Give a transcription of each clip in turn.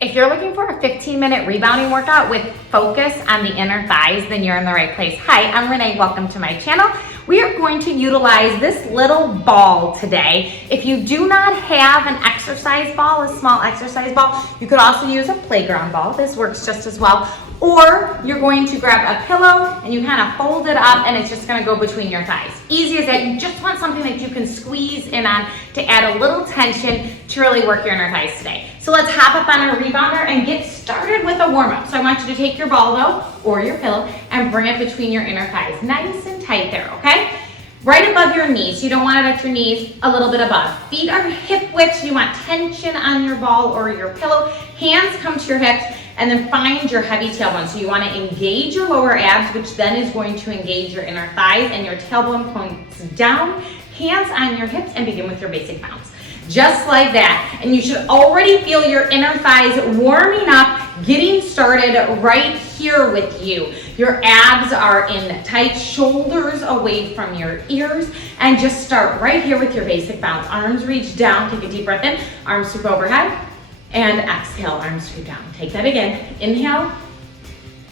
If you're looking for a 15-minute rebounding workout with focus on the inner thighs, then you're in the right place. Hi, I'm Renee. Welcome to my channel. We are going to utilize this little ball today. If you do not have an exercise ball, a small exercise ball, you could also use a playground ball. This works just as well. Or you're going to grab a pillow and you kind of fold it up and it's just going to go between your thighs. Easy as that. You just want something that you can squeeze in on to add a little tension to really work your inner thighs today. So let's hop up on our rebounder and get started with a warm-up. So I want you to take your ball though, or your pillow, and bring it between your inner thighs. Nice and tight there, okay? Right above your knees. You don't want it at your knees, a little bit above. Feet are hip width. You want tension on your ball or your pillow. Hands come to your hips, and then find your heavy tailbone. So you want to engage your lower abs, which then is going to engage your inner thighs, and your tailbone points down, hands on your hips, and begin with your basic bounce. Just like that. And you should already feel your inner thighs warming up, getting started right here with you. Your abs are in tight, shoulders away from your ears, and just start right here with your basic bounce. Arms reach down, take a deep breath in, arms sweep overhead, and exhale, arms sweep down. Take that again. Inhale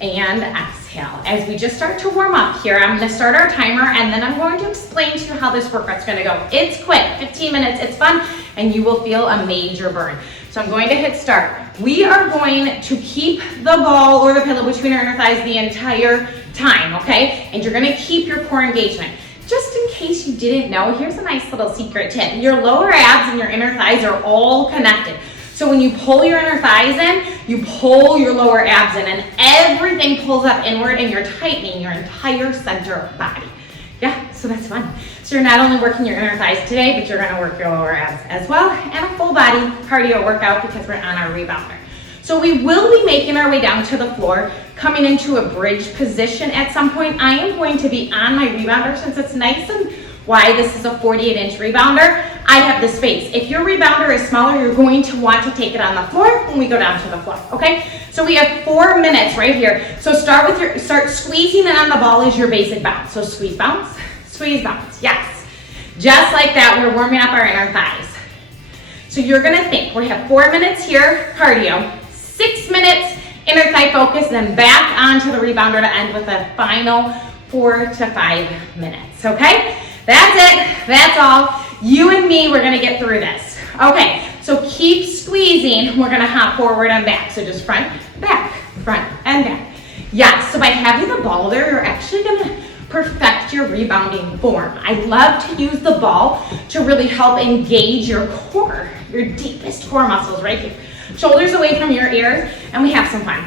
and exhale. As we just start to warm up here, I'm going to start our timer and then I'm going to explain to you how this workout's going to go. It's quick, 15 minutes, it's fun, and you will feel a major burn. So I'm going to hit start. We are going to keep the ball or the pillow between our inner thighs the entire time, okay? And you're going to keep your core engagement. Just in case you didn't know, here's a nice little secret tip. Your lower abs and your inner thighs are all connected. So when you pull your inner thighs in, you pull your lower abs in, and everything pulls up inward, and you're tightening your entire center of body. Yeah, so that's fun. So you're not only working your inner thighs today, but you're gonna work your lower abs as well, and a full body cardio workout because we're on our rebounder. So we will be making our way down to the floor, coming into a bridge position at some point. I am going to be on my rebounder since it's nice and wide. This is a 48-inch rebounder. I have the space. If your rebounder is smaller, you're going to want to take it on the floor when we go down to the floor, okay? So we have 4 minutes right here. So start squeezing in on the ball as your basic bounce. So squeeze, bounce, yes. Just like that, we're warming up our inner thighs. So you're gonna think, we have 4 minutes here, cardio, 6 minutes inner thigh focus, then back onto the rebounder to end with a final 4 to 5 minutes, okay? That's it, that's all. You and me, we're gonna get through this. Okay, so keep squeezing. We're gonna hop forward and back. So just front, and back. Yes, so by having the ball there, you're actually gonna perfect your rebounding form. I love to use the ball to really help engage your core, your deepest core muscles right here. Shoulders away from your ears, and we have some fun.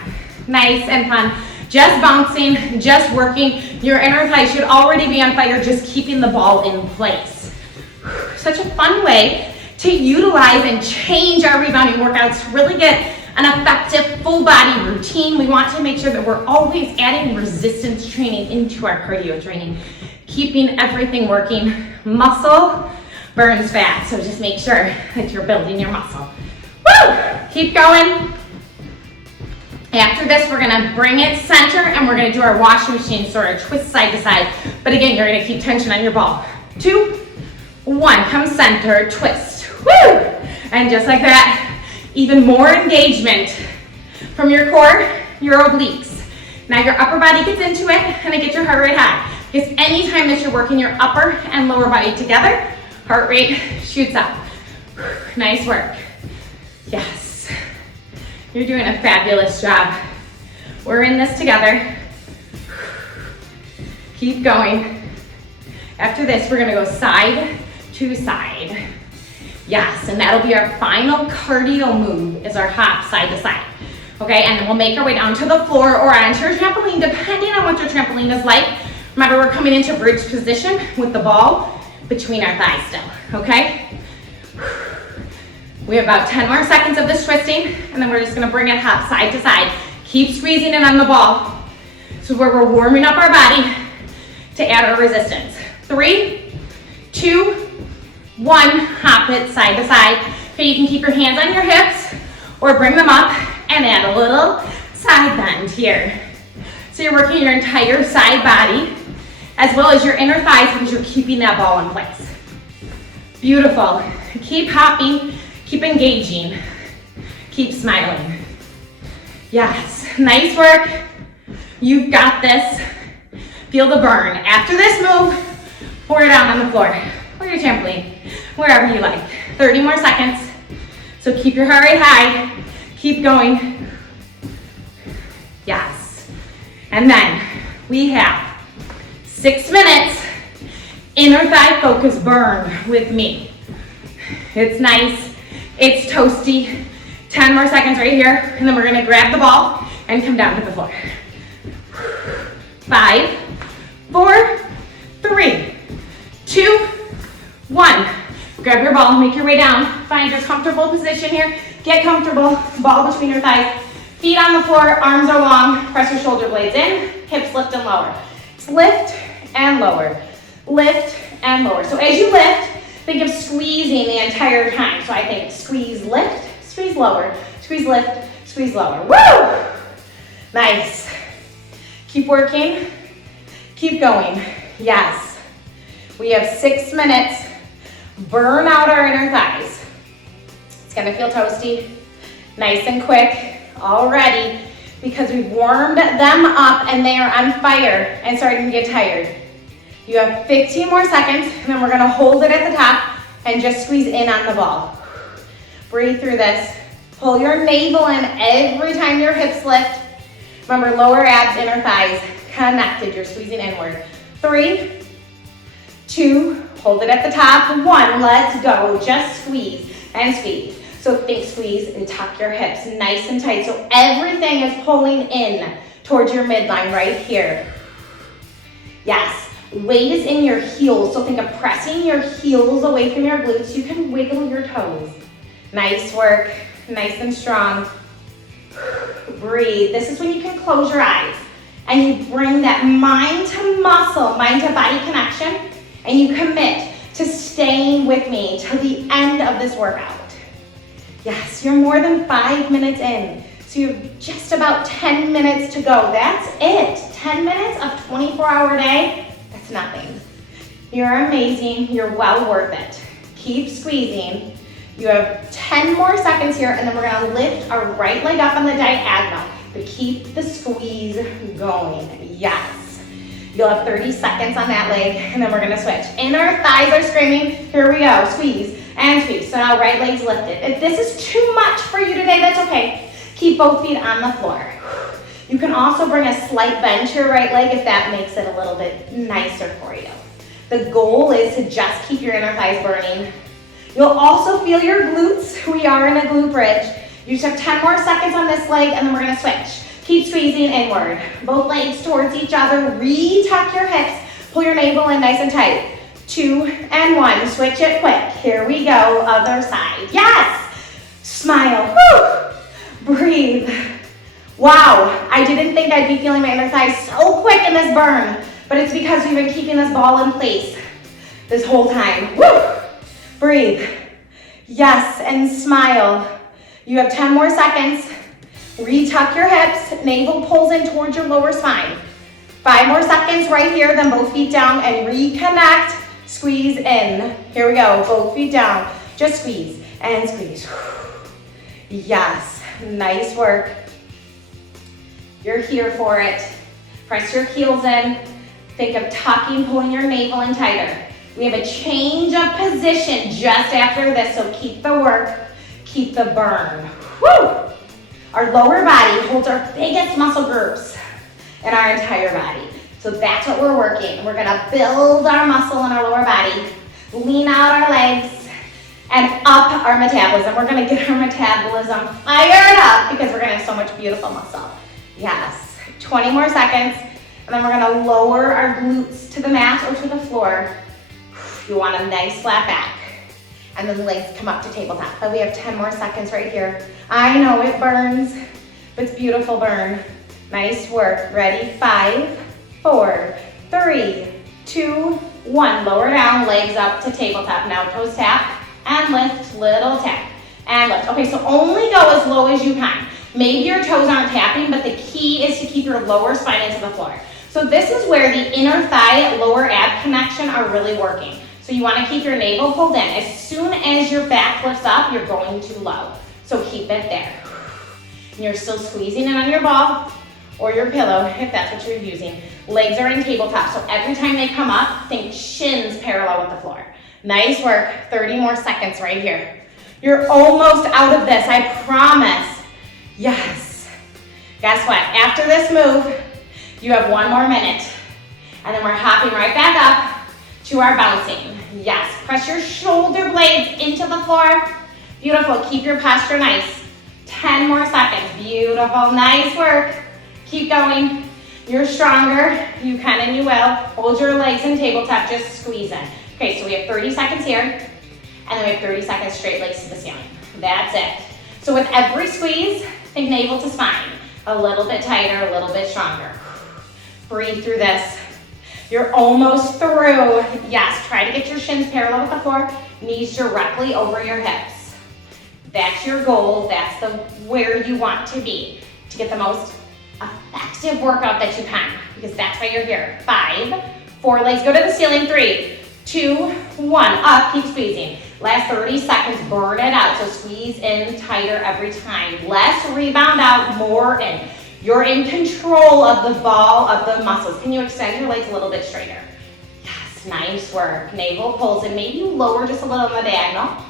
Nice and fun. Just bouncing, just working. Your inner thighs should already be on fire, just keeping the ball in place. Such a fun way to utilize and change our rebounding workouts to really get an effective full body routine. We want to make sure that we're always adding resistance training into our cardio training, keeping everything working. Muscle burns fat, so just make sure that you're building your muscle. Woo! Keep going. After this, we're gonna bring it center and we're gonna do our washing machine sort of twist side to side. But again, you're gonna keep tension on your ball. 2, 1, come center, twist. Woo! And just like that, even more engagement from your core, your obliques. Now your upper body gets into it and it gets your heart rate high. Because anytime that you're working your upper and lower body together, heart rate shoots up. Nice work. Yes. You're doing a fabulous job. We're in this together. Keep going. After this, we're gonna go side to side. Yes, and that'll be our final cardio move is our hop side to side. Okay, and then we'll make our way down to the floor or onto your trampoline, depending on what your trampoline is like. Remember, we're coming into bridge position with the ball between our thighs still, okay? We have about 10 more seconds of this twisting, and then we're just gonna bring it hop side to side. Keep squeezing in on the ball. This is where we're warming up our body to add our resistance. 3, 2, 1, hop it side to side. Okay, you can keep your hands on your hips or bring them up and add a little side bend here. So you're working your entire side body as well as your inner thighs because you're keeping that ball in place. Beautiful. Keep hopping. Keep engaging. Keep smiling. Yes, nice work. You've got this. Feel the burn. After this move, pour it down on the floor or your trampoline, wherever you like. 30 more seconds. So keep your heart rate high. Keep going. Yes. And then we have 6 minutes inner thigh focus burn with me. It's nice. It's toasty. 10 more seconds right here. And then we're going to grab the ball and come down to the floor. 5, 4, 3, 2, 1. Grab your ball, make your way down. Find your comfortable position here. Get comfortable, ball between your thighs. Feet on the floor, arms are long. Press your shoulder blades in, hips lift and lower. Lift and lower, lift and lower. So as you lift, think of squeezing the entire time. So I think squeeze, lift, squeeze lower, squeeze, lift, squeeze lower. Woo! Nice. Keep working, keep going. Yes. We have 6 minutes. Burn out our inner thighs. It's gonna feel toasty, nice and quick already because we've warmed them up and they are on fire and starting to get tired. You have 15 more seconds and then we're gonna hold it at the top and just squeeze in on the ball. Breathe through this. Pull your navel in every time your hips lift. Remember, lower abs, inner thighs connected. You're squeezing inward. 3, 2, hold it at the top. 1, let's go. Just squeeze and squeeze. So think squeeze and tuck your hips nice and tight. So everything is pulling in towards your midline right here. Yes, weight is in your heels. So think of pressing your heels away from your glutes. You can wiggle your toes. Nice work, nice and strong. Breathe. This is when you can close your eyes and you bring that mind to muscle, mind to body connection, and you commit to staying with me till the end of this workout. Yes, you're more than 5 minutes in, so you have just about 10 minutes to go. That's it. 10 minutes of 24-hour day, that's nothing. You're amazing. You're well worth it. Keep squeezing. You have 10 more seconds here, and then we're gonna lift our right leg up on the diagonal, but keep the squeeze going. Yes. You'll have 30 seconds on that leg, and then we're gonna switch. Inner thighs are screaming. Here we go, squeeze and squeeze. So now right leg's lifted. If this is too much for you today, that's okay. Keep both feet on the floor. You can also bring a slight bend to your right leg if that makes it a little bit nicer for you. The goal is to just keep your inner thighs burning. You'll also feel your glutes. We are in a glute bridge. You just have 10 more seconds on this leg, and then we're gonna switch. Keep squeezing inward. Both legs towards each other. Re-tuck your hips. Pull your navel in nice and tight. 2 and 1. Switch it quick. Here we go. Other side. Yes! Smile. Whew. Breathe. Wow, I didn't think I'd be feeling my inner thighs so quick in this burn, but it's because we've been keeping this ball in place this whole time. Woo! Breathe. Yes, and smile. You have 10 more seconds. Retuck your hips. Navel pulls in towards your lower spine. 5 more seconds right here, then both feet down and reconnect. Squeeze in. Here we go, both feet down. Just squeeze and squeeze. Yes, nice work. You're here for it. Press your heels in. Think of tucking, pulling your navel in tighter. We have a change of position just after this, so keep the work, keep the burn. Woo! Our lower body holds our biggest muscle groups in our entire body. So that's what we're working. We're gonna build our muscle in our lower body, lean out our legs, and up our metabolism. We're gonna get our metabolism fired up because we're gonna have so much beautiful muscle. Yes, 20 more seconds, and then we're gonna lower our glutes to the mat or to the floor. You want a nice flat back, and then the legs come up to tabletop. But we have 10 more seconds right here. I know it burns, but it's beautiful burn. Nice work. Ready? 5, 4, 3, 2, 1. Lower down, legs up to tabletop. Now toes tap and lift, little tap and lift. Okay, so only go as low as you can. Maybe your toes aren't tapping, but the key is to keep your lower spine into the floor. So this is where the inner thigh, lower ab connection are really working. So you want to keep your navel pulled in. As soon as your back lifts up, you're going too low. So keep it there. And you're still squeezing in on your ball or your pillow if that's what you're using. Legs are in tabletop, so every time they come up, think shins parallel with the floor. Nice work, 30 more seconds right here. You're almost out of this, I promise. Yes. Guess what? After this move, you have 1 more minute. And then we're hopping right back up to our bouncing. Yes, press your shoulder blades into the floor. Beautiful, keep your posture nice. 10 more seconds, beautiful, nice work. Keep going, you're stronger, you can and you will. Hold your legs in tabletop, just squeeze in. Okay, so we have 30 seconds here, and then we have 30 seconds straight legs to the ceiling. That's it. So with every squeeze, think navel to spine. A little bit tighter, a little bit stronger. Breathe through this. You're almost through. Yes, try to get your shins parallel with the floor, knees directly over your hips. That's your goal, that's where you want to be to get the most effective workout that you can, because that's why you're here. 5, 4, legs go to the ceiling. 3, 2, 1, up, keep squeezing. Last 30 seconds, burn it out, so squeeze in tighter every time. Less rebound out, more in. You're in control of the ball of the muscles. Can you extend your legs a little bit straighter? Yes, nice work. Navel pulls in, maybe you lower just a little on the diagonal,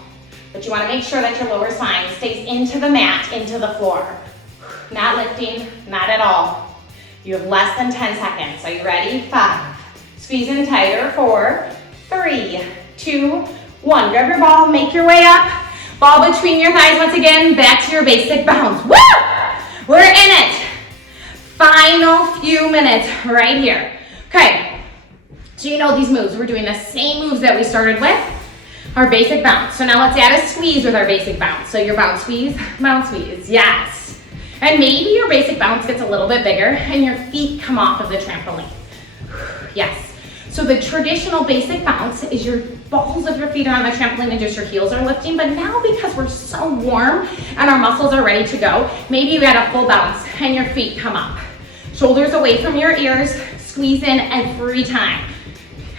but you wanna make sure that your lower spine stays into the mat, into the floor. Not lifting, not at all. You have less than 10 seconds. Are you ready? 5, squeeze in tighter. 4, 3, 2, 1. Grab your ball, make your way up. Ball between your thighs once again, back to your basic bounce. Woo! We're in it. Final few minutes right here. Okay, so you know these moves. We're doing the same moves that we started with, our basic bounce. So now let's add a squeeze with our basic bounce. So your bounce, squeeze, yes. And maybe your basic bounce gets a little bit bigger and your feet come off of the trampoline. Yes. So the traditional basic bounce is your balls of your feet are on the trampoline and just your heels are lifting. But now because we're so warm and our muscles are ready to go, maybe you add a full bounce and your feet come up. Shoulders away from your ears, squeeze in every time.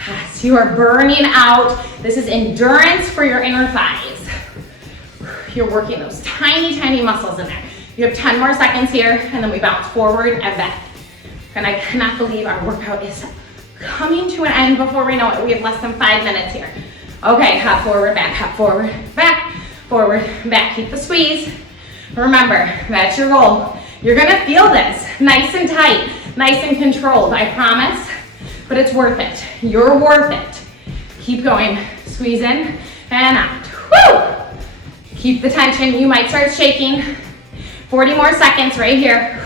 Yes, you are burning out. This is endurance for your inner thighs. You're working those tiny, tiny muscles in there. You have 10 more seconds here, and then we bounce forward and back. And I cannot believe our workout is coming to an end before we know it. We have less than 5 minutes here. Okay, hop forward, back, forward, back. Keep the squeeze. Remember, that's your goal. You're gonna feel this nice and tight, nice and controlled, I promise, but it's worth it. You're worth it. Keep going, squeeze in and out. Woo! Keep the tension, you might start shaking. 40 more seconds right here.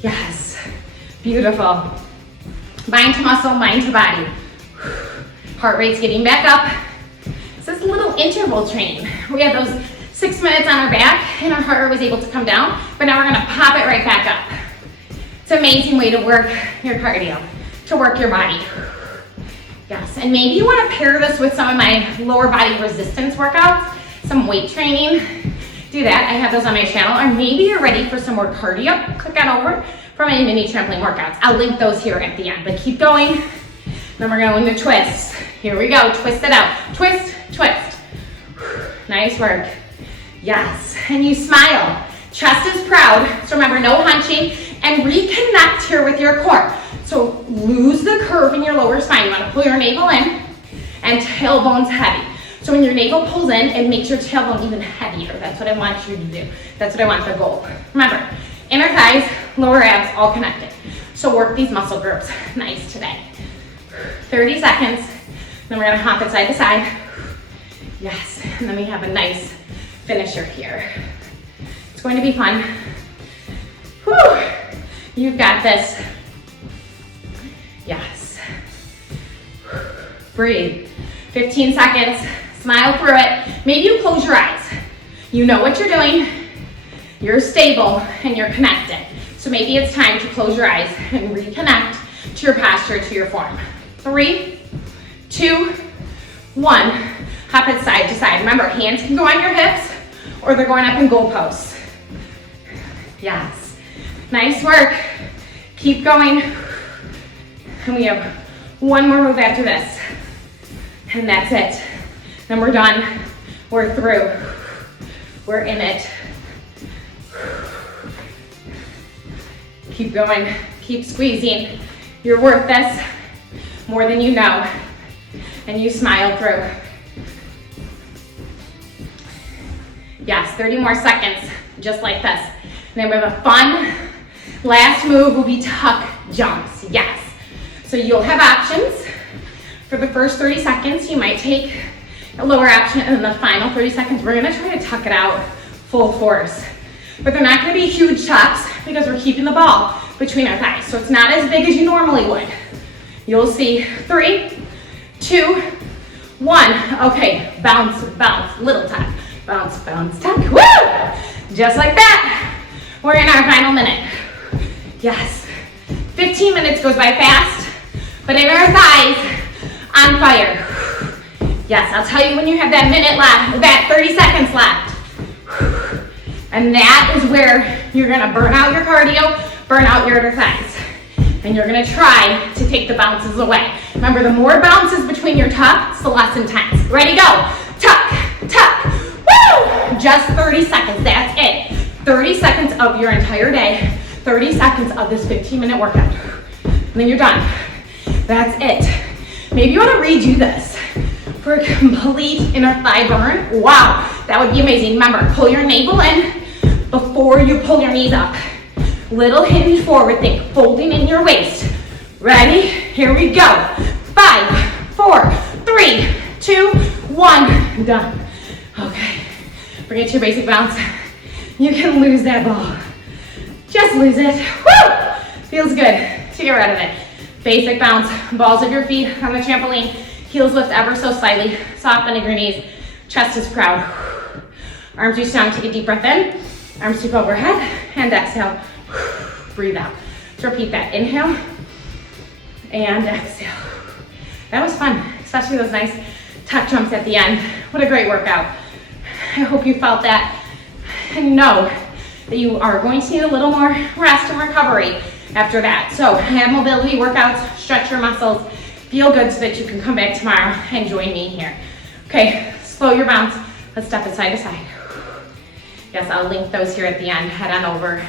Yes, beautiful. Mind to muscle, mind to body. Heart rate's getting back up. This is a little interval training. We had those 6 minutes on our back and our heart rate was able to come down, but now we're gonna pop it right back up. It's an amazing way to work your cardio, to work your body. Yes, and maybe you wanna pair this with some of my lower body resistance workouts, some weight training. Do that, I have those on my channel. Or maybe you're ready for some more cardio. Click on over for my mini trampoline workouts. I'll link those here at the end, but keep going. Then we're going to twists. Here we go, twist it out. Twist, twist. Nice work. Yes, and you smile. Chest is proud, so remember, no hunching, and reconnect here with your core. So lose the curve in your lower spine. You wanna pull your navel in, and tailbone's heavy. So when your navel pulls in, it makes your tailbone even heavier. That's what I want you to do. That's what I want the goal. Remember, inner thighs, lower abs, all connected. So work these muscle groups. Nice today. 30 seconds. Then we're gonna hop it side to side. Yes, and then we have a nice finisher here. It's going to be fun. Whew. You've got this. Yes. Breathe. 15 seconds. Smile through it. Maybe you close your eyes. You know what you're doing. You're stable and you're connected. So maybe it's time to close your eyes and reconnect to your posture, to your form. 3, 2, 1. Hop it side to side. Remember, hands can go on your hips or they're going up in goalposts. Yes. Nice work. Keep going. And we have one more move after this. And that's it. Then we're done. We're through. We're in it. Keep going, keep squeezing. You're worth this more than you know. And you smile through. Yes, 30 more seconds, just like this. And then we have a fun last move will be tuck jumps, yes. So you'll have options. For the first 30 seconds, you might take a lower option, and then the final 30 seconds, we're gonna try to tuck it out full force. But they're not gonna be huge tucks because we're keeping the ball between our thighs. So it's not as big as you normally would. You'll see 3, 2, 1. Okay, bounce, bounce, little tuck. Bounce, bounce, tuck, woo! Just like that. We're in our final minute. Yes. 15 minutes goes by fast, but in our thighs, on fire. Yes, I'll tell you when you have that minute left, that 30 seconds left. And that is where you're gonna burn out your cardio, burn out your other thighs. And you're gonna try to take the bounces away. Remember, the more bounces between your tucks, the less intense. Ready, go. Tuck, tuck, woo! Just 30 seconds, that's it. 30 seconds of your entire day, 30 seconds of this 15-minute workout. And then you're done. That's it. Maybe you wanna redo this for a complete inner thigh burn. Wow, that would be amazing. Remember, pull your navel in before you pull your knees up. Little hinge forward, think folding in your waist. Ready? Here we go. 5, 4, 3, 2, 1. Done. Okay, forget your basic bounce. You can lose that ball. Just lose it. Woo! Feels good to get rid of it. Basic bounce, balls of your feet on the trampoline. Heels lift ever so slightly. Soft bend of your knees. Chest is proud. Arms reach down, take a deep breath in. Arms sweep overhead and exhale. Breathe out. So repeat that. Inhale and exhale. That was fun, especially those nice tuck jumps at the end. What a great workout. I hope you felt that and know that you are going to need a little more rest and recovery after that. So have mobility workouts, stretch your muscles, feel good so that you can come back tomorrow and join me here. Okay, slow your bounce. Let's step it side to side. Yes, I'll link those here at the end. Head on over.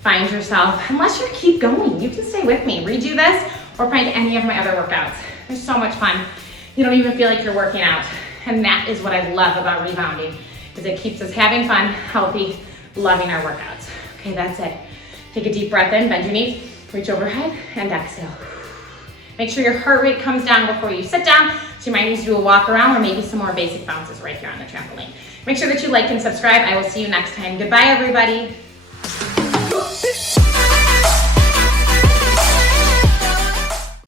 Find yourself, unless you keep going, you can stay with me. Redo this or find any of my other workouts. They're so much fun. You don't even feel like you're working out. And that is what I love about rebounding, is it keeps us having fun, healthy, loving our workouts. Okay, that's it. Take a deep breath in, bend your knees, reach overhead, and exhale. Make sure your heart rate comes down before you sit down, so you might need to do a walk around or maybe some more basic bounces right here on the trampoline. Make sure that you like and subscribe. I will see you next time. Goodbye, everybody.